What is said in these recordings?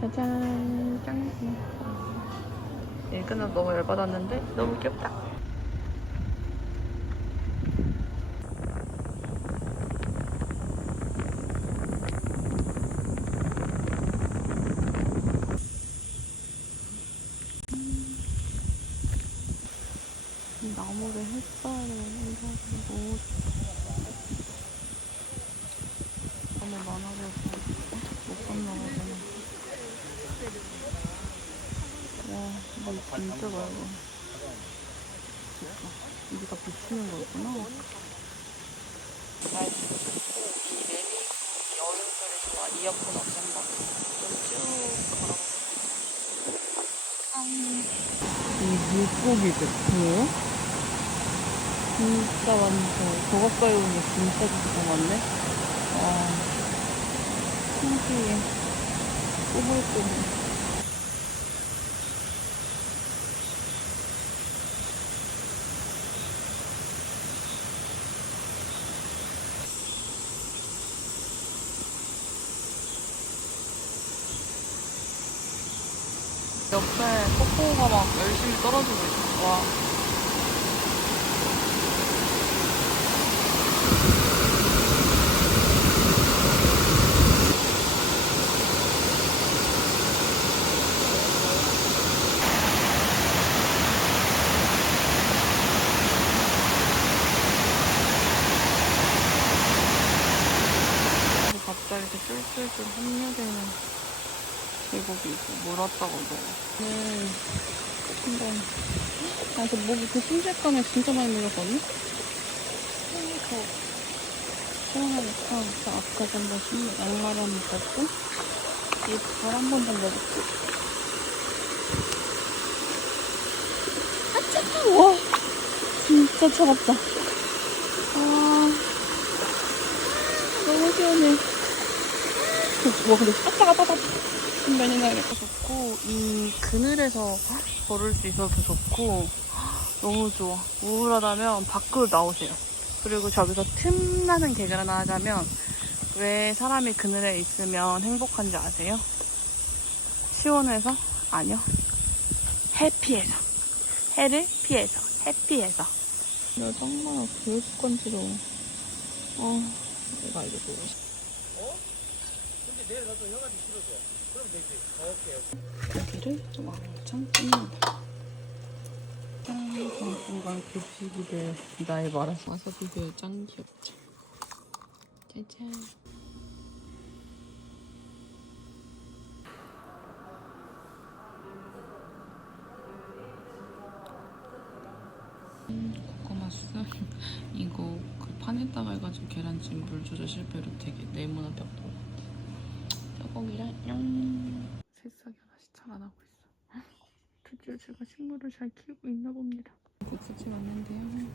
짜잔. 짱. 일 끝나서 너무 열받았는데 너무 귀엽다 이 나무를 했어야 되는데 너무 너무 많아져서 못 건너가잖아. 와, 물 진짜 맑아. 진짜. 이게 다 비치는 거구나. 잘 듣고 이 레미 이 얼음 소리 좋아. 이어폰 없앤 거. 쭉 걸어. 이 물고기들 보여? 진짜 많죠. 저 가까이 오면 진짜 진짜 많네. 와, 신기해. 꼬물꼬물. 옆에 폭포가 막 열심히 떨어지고 있어. 와. 갑자기 이렇게 쫄쫄쫄 합류되는 계곡이 있어. 물 왔다고 너. 네. 한번. 아, 저 목이 그 심색감에 진짜 많이 물렸거든? 더 시원하니까 저 앞까지 한번 심, 양말 한번 벗고 이발 한번더 넣어볼게. 아, 차가워! 와, 진짜 차갑다. 아, 너무 시원해. 와, 근데 따따가 따따. 신변이 나야겠다. 좋고, 이 그늘에서 걸을 수 있어서 좋고, 너무 좋아. 우울하다면 밖으로 나오세요. 그리고 저기서 틈나는 개그를 하나 하자면, 왜 사람이 그늘에 있으면 행복한지 아세요? 시원해서? 아니요. 해피해서. 해를 피해서. 해피해서. 야. 왜 습관스러워. 아, 내가 이게 보고 싶어. 고기를 왕창 찝는다. 짠, 당분간 급식이들 나의 말아 와사비들 짱 귀엽죠. 짜잔. 음, 코코마스 이거 그 판에다가 해가지고 계란찜 물 조절 실패로 되게 네모난 벽도 쩌고기랑 양 새싹이 하나씩 자라나고 있어. 드디어 제가 식물을 잘 키우고 있나 봅니다. 국수집 왔는데요.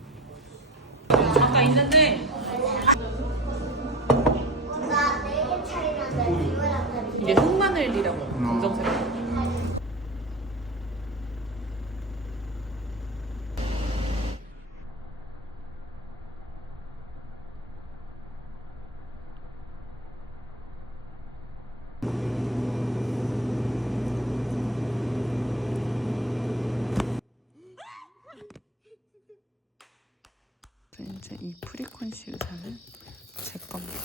아까 있는데. 이게 흑마늘이라고 이제 이 프리퀀시 의사는 제 겁니다.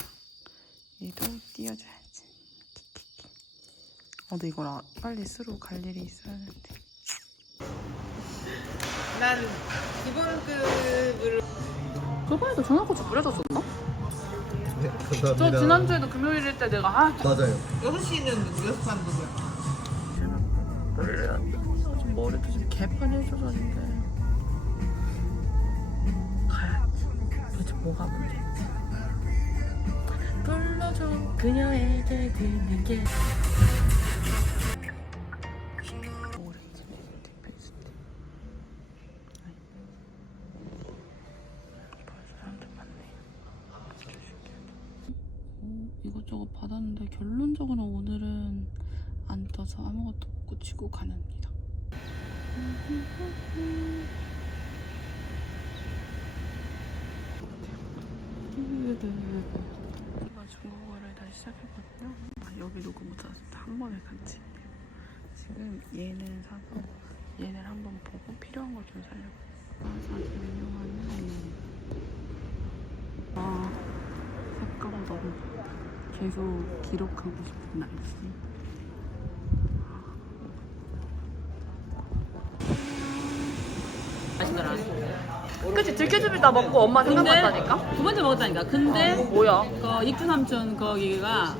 얘도 띄워줘야지. 키키키. 어, 근데 이걸 아, 빨리 쓰러 갈 일이 있었는데. 난 기본급으로 저번에도 전화고치 뿌려줬었나? 네, 감사합니다. 저 지난주에도 금요일일 때 내가 아, 맞아요. 6시는 연습하는 거고요. 원래 지금 머리도 지금 개판해져서인데 뭐가 문제지? 불러줘 그녀에게 듣는 게 이것저것 받았는데 결론적으로 오늘은 안 떠서 아무것도 못 고치고 가는니다. 중국어를 다시 시작했거든요. 아, 여기 녹음 못하셨다. 한 번에 같이. 지금 얘는 사서 얘를 한번 보고 필요한 걸 좀 살려고. 아, 자주 이용하는 아, 색감 너무 계속 기록하고 싶은 날씨. 맛있더라. 그치 들깨즙이 다 먹고 엄마 생각났다니까? 두 번째 먹었다니까. 근데 뭐야? 그 익주 삼촌 거기가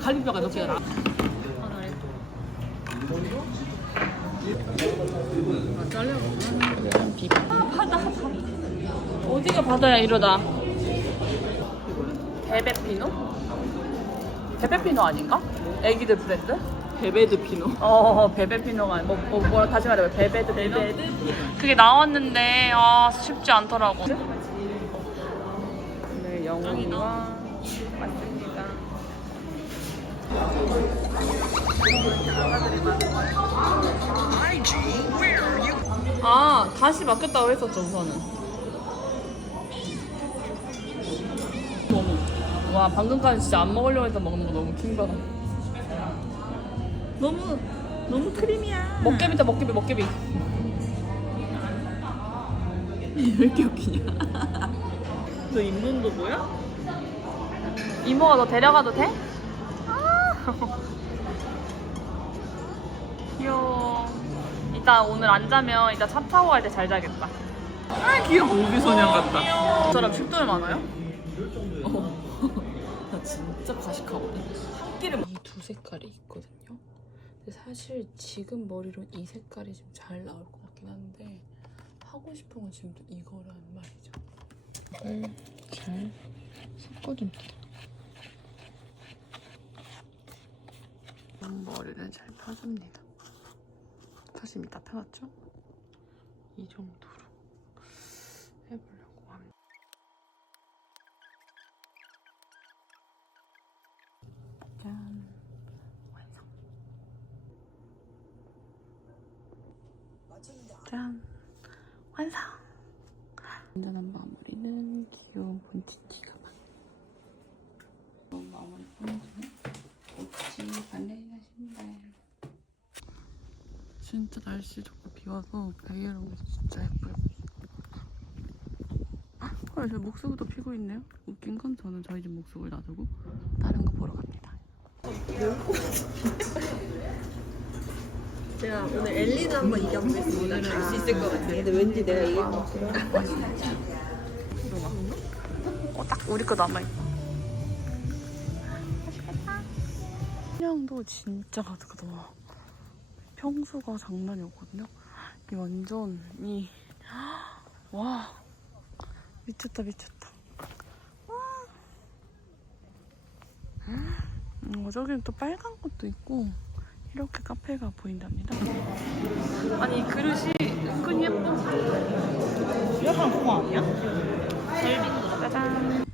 갈비뼈가 몇 개가 나. 어디가 바다야 이러다 베베피노? 베베피노 아닌가? 애기들 브랜드? 베베드 피노. 어 베베피노가 뭐, 뭐 뭐라 다시 말해봐. 베베드 피노? 그게 나왔는데 아 쉽지 않더라고. 네 영웅이와 맞습니다. 아 다시 바뀌었다고 했었죠 우선은. 너무 와 방금까지 진짜 안 먹으려고 했던 먹는 거 너무 킹받아 너무 너무 크림이야. 먹개비다 먹개비 먹개비 왜 이렇게 웃기냐? 너 입문도 뭐야? 이모가 너 데려가도 돼? 귀여워 이따 오늘 안 자면 이따 차 타고 갈 때 잘 자겠다 아 귀여워. 우비소년 같다. 저 사람 춥돌 많아요? 나 진짜 과식하거든. 이두 색깔이 있거든요. 근데 사실 지금 머리로 이 색깔이 좀잘 나올 것 같긴 한데 하고 싶은 건 지금 또 이거란 말이죠. 이걸 잘 섞어줍니다. 머리를 잘 펴줍니다. 사실 이따 펴놨죠? 이 정도로 해보려고 합니다. 짠 완성 짠 완성 완전한 마무리는 귀여운 본티티 가방 마무리 포인트는 옥지 발레리나 신발 진짜 날씨 좋고 비 와서 베이에롱이 진짜 예뻐요 헐, 저 목수부도 피고 있네요. 웃긴 건 저는 저희 집 목수를 놔두고 다른 거 보러 갑니다. 제가 오늘 엘리는 한번 이겨보겠습니다. 알수 있을 것 같아요. 근데 왠지 내가 이길 것 같아요. 어, 딱 우리 거 남아있다. 한양도 진짜 가득하다. 평수가 장난이 없거든요. 이 완전, 이, 와, 미쳤다, 미쳤다. 와. 음, 저기는 또 빨간 것도 있고, 이렇게 카페가 보인답니다. 아니, 이 그릇이 은근히 예뻐. 약간 그거 아니야? 짜잔.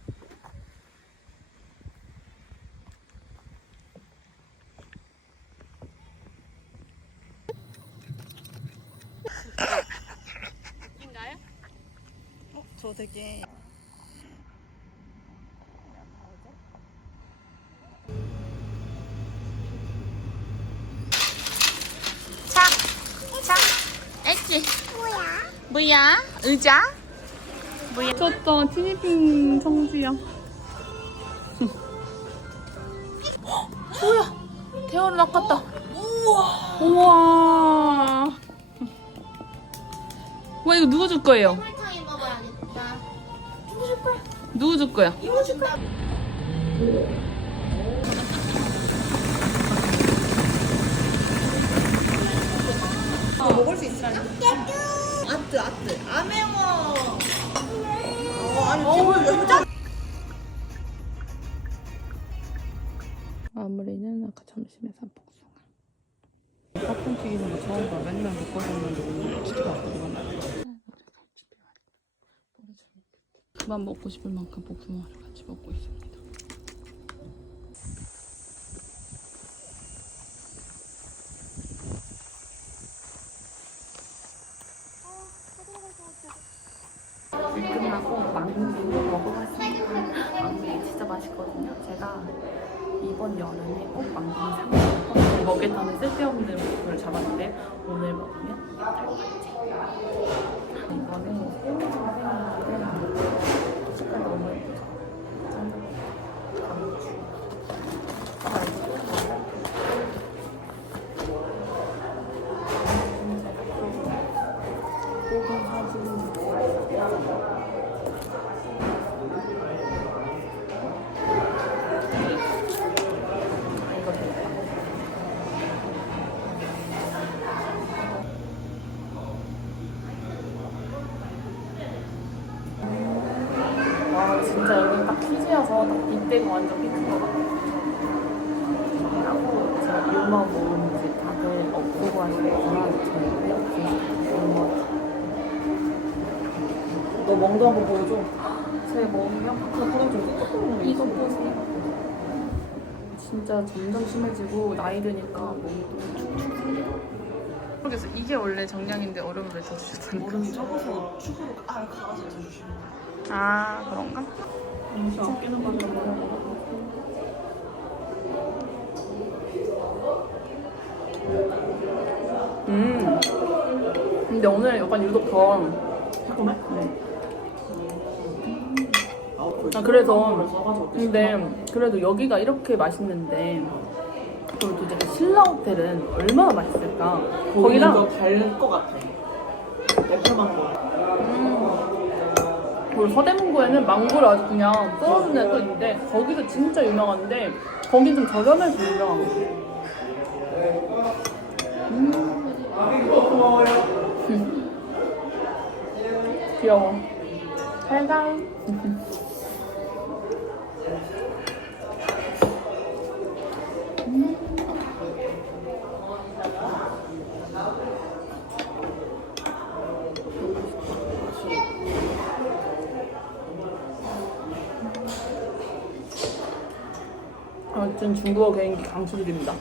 인가요? 어, 저 되게 차, 차, 엣지. 뭐야? 뭐야? 의자? 뭐야? 미쳤다. 티니핑 성지야. 뭐야? 대화를 낚았다. 우와. 우와. 와 이거 누구 줄 거예요? 설탕 먹어야겠다. 누구 줄 거야? 먹을 수 있을까요? 아트, 아트. 아 매워. 어, 아니, 지금 여자 마무리는 아까 점심에 산 복숭아. 팝콘 튀기는 거 처음 봐. 맨날 먹고 살는데 오늘 시켜봤거든. 그만 먹고 싶을 만큼 복숭아를 같이 먹고 있습니다. 너 멍도 한번 보여줘. 제 먹으면 나 그럼 좀 이거 보세요. 진짜 점점 심해지고 나이 드니까 몸도 축축 생겨. 모르겠어. 이게 원래 정량인데 얼음을 왜더 거? 얼음이 적어서 축으로 알 갈아서 주시면 아 그런가? 음식 아끼는 맛도 먹어. 음. 근데 오늘 약간 유독 더. 잠깐만. 네. 아, 아, 그래서. 근데 그래도 여기가 이렇게 맛있는데 그럼 도대체 신라 호텔은 얼마나 맛있을까? 거기랑 거기랑 더 다를 것 같아. 매콤한 거. 음, 그리고 서대문구에는 망고를 아주 그냥 썰어주는 데도 있는데 거기도 진짜 유명한데 거긴 좀 저렴해서 유명한 거. 음. 귀여워. 잘가. 중국어 개인기 강추드립니다.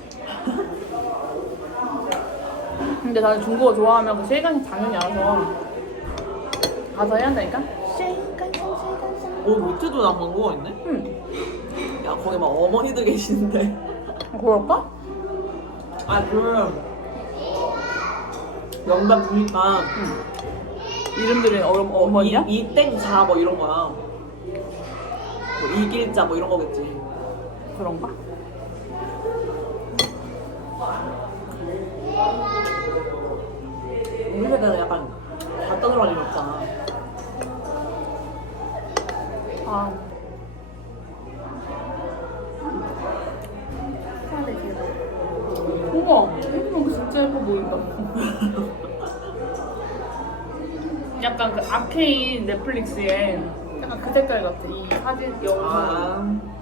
근데 나는 중국어 좋아하면 그 시간이 당연히 알아서 가서 해야 한다니까? 오, 로트도 나 광고가 있네? 응. 야, 거기 막 어머니들 계시는데. 그럴까? 아, 그. 명단 보니까. 이름들이 어머, 어머니야? 이, 이땡자 뭐 이런 거야. 뭐 이길자 뭐 이런 거겠지. 그런가? 우리 세대는 약간 다 떠들어갈 일 없잖아. 아. 우와, 이거 진짜 예뻐 보인다. 약간 그 아케인 넷플릭스에 약간 그 색깔 같아. 이 사진 영상. 아.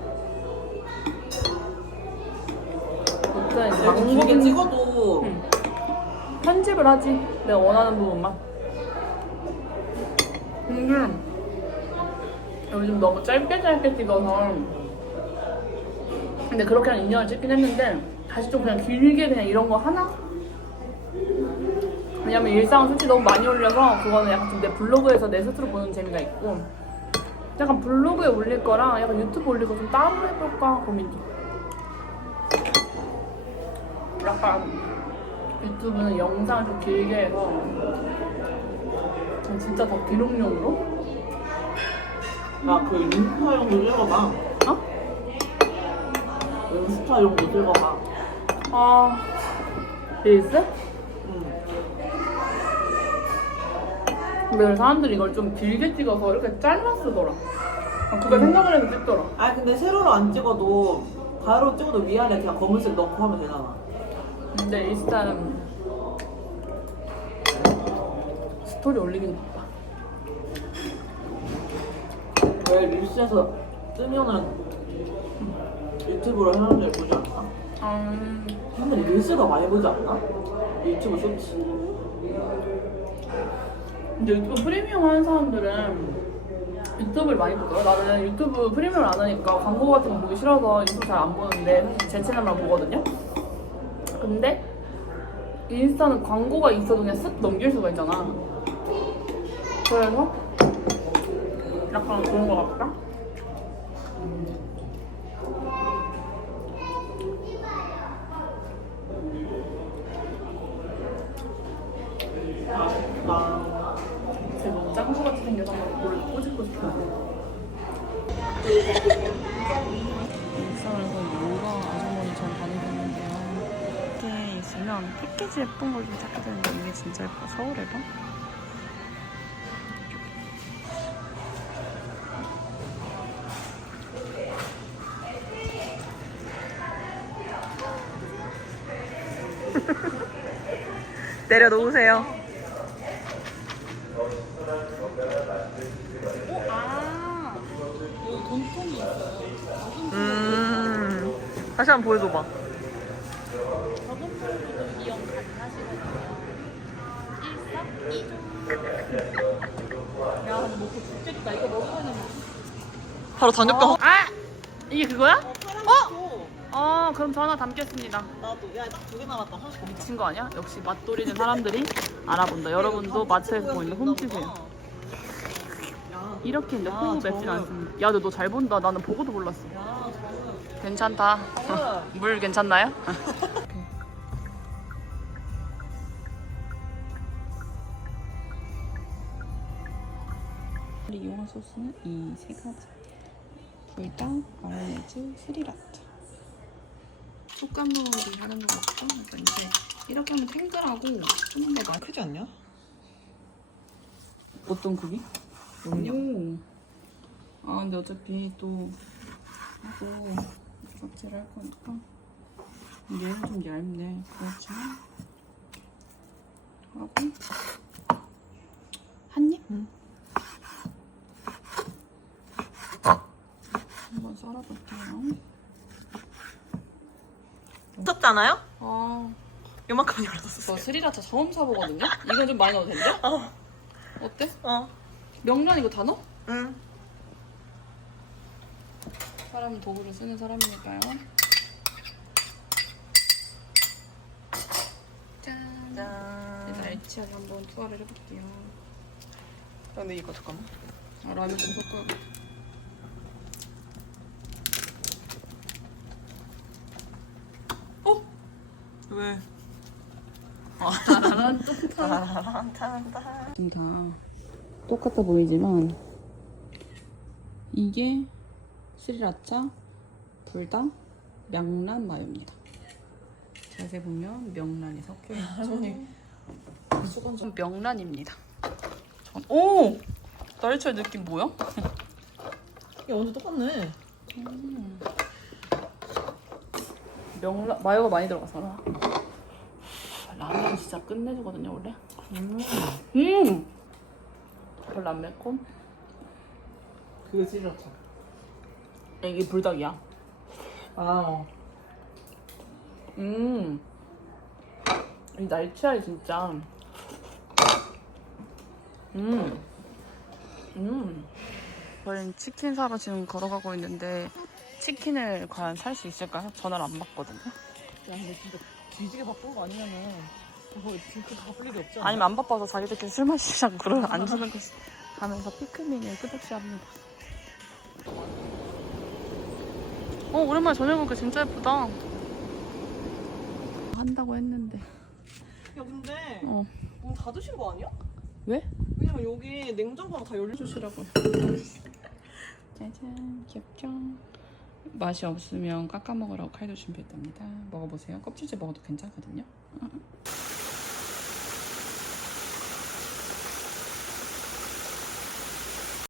일단 망고 길게 찍어도 응. 편집을 하지. 내가 원하는 부분만. 근데 요즘 너무 짧게 짧게 찍어서 근데 그렇게 한 2년을 찍긴 했는데 다시 좀 그냥 길게 그냥 이런 거 하나? 왜냐면 일상을 솔직히 너무 많이 올려서 그거는 약간 좀 내 블로그에서 내 스스로 보는 재미가 있고 약간 블로그에 올릴 거랑 약간 유튜브 올릴 거 좀 따로 해볼까 고민 중 약간 유튜브는 영상을 좀 길게 해서 진짜 더 기록용으로? 나그 인스타용도 찍어봐. 어? 인스타용도 찍어봐. 아 릴스? 응. 근데 사람들이 이걸 좀 길게 찍어서 이렇게 잘라 쓰더라 아, 그걸 생각을 해서 찍더라 아 근데 세로로 안 찍어도 가로로 찍어도 위아래 그냥 검은색 넣고 하면 되잖아. 근데 인스타는 스토리 올리긴 바빠 왜 릴스에서 뜨면은 유튜브로 사람들이 보지 않나? 음, 사람들이 릴스가 많이 보지 않나? 유튜브 쇼츠. 근데 유튜브 프리미엄 하는 사람들은 유튜브를 많이 보더라 나는 유튜브 프리미엄을 안 하니까 광고 같은 거 보기 싫어서 유튜브 잘 안 보는데 제 채널만 보거든요 근데 인스타는 광고가 있어도 그냥 쓱 넘길 수가 있잖아. 그래서 약간 그런 거 같다 패키지 예쁜 걸 좀 찾게 되는데 이게 진짜 예뻐. 서울에도. 내려놓으세요. 아, 여기 돈통이 있어요. 음, 다시 한번 보여줘봐. 저금통으로도 이용 가능하시거든요. 야, 너 먹고 죽겠다. 이거 먹으면 바로 저녁도. 아, 이게 그거야? 어? 어, 그럼 저 하나 담겠습니다. 나도. 야, 딱 두 개 남았다. 하나씩 먹자. 미친 거 아니야? 역시 맛돌이는 사람들이 알아본다. 여러분도 마트에서 보이는 홈치세요. 이렇게 있는데 야, 호흡 맵진 않습니다. 야, 너 잘 본다. 나는 보고도 몰랐어. 야. 괜찮다. 어. 물 괜찮나요? 이용한 소스는 이 세 가지. 불닭, 마요네즈, 스리라차. 촉감 놀이 하는 것 같고, 약간 이제 이렇게 하면 탱글하고 좀더 맛. 크지 않냐? 어떤 크기? 용량. 오. 아 근데 어차피 또 하고 껍질을 할 거니까 얘는 좀 얇네 그렇지만 하고 한 입? 응. 한번 썰어볼게요 었잖아요 아 요만큼 열어뒀어. 저 스리라차 처음 사보거든요? 이건 좀 많이 넣어도 된대? 어. 어때? 어. 명란 이거 다 넣어? 응. 사람은 도구를 쓰는 사람이니까요. 짠. 짠. 이제 알치하게 한번 투하를 해볼게요. 근데 이거 잠깐만. 아, 라면 좀 섞어야겠다. 왜? 나란 타란타란타. 지금 다 똑같아 보이지만 이게 스리라차, 불닭, 명란 마요입니다. 자세히 보면 명란이 섞여 있죠. 수건전. 명란입니다. 전- 오! 날철 느낌 뭐야? 야, 완전 똑같네. 명란 마요가 많이 들어가서 그런가? 라면 진짜 끝내주거든요 원래. 음. 음. 별로 안 맵고 그게 찔렀죠. 이게 불닭이야. 아, 어. 음. 이 날치알이 진짜. 음. 음. 저희는 치킨 사러 지금 걸어가고 있는데 치킨을 과연 살 수 있을까요? 전화를 안 받거든요. 야, 근데 진짜 뒤지게 바쁜 거 아니면은 그거 진짜 바쁠 일이 없잖아. 아니면 안 바빠서 자기들끼리 술 마시자고 그러면 안 주는 거지. 가면서 피크닉을 끝없이 합니다. 어, 오랜만에 저녁 먹기 진짜 예쁘다. 한다고 했는데. 야, 근데 어. 문 닫으신 거 아니야? 왜? 왜냐면 여기 냉장고가 다 열려. 주시라고. 짜잔, 귀엽죠? 맛이 없으면 깎아 먹으라고 칼도 준비했답니다. 먹어보세요. 껍질째 먹어도 괜찮거든요.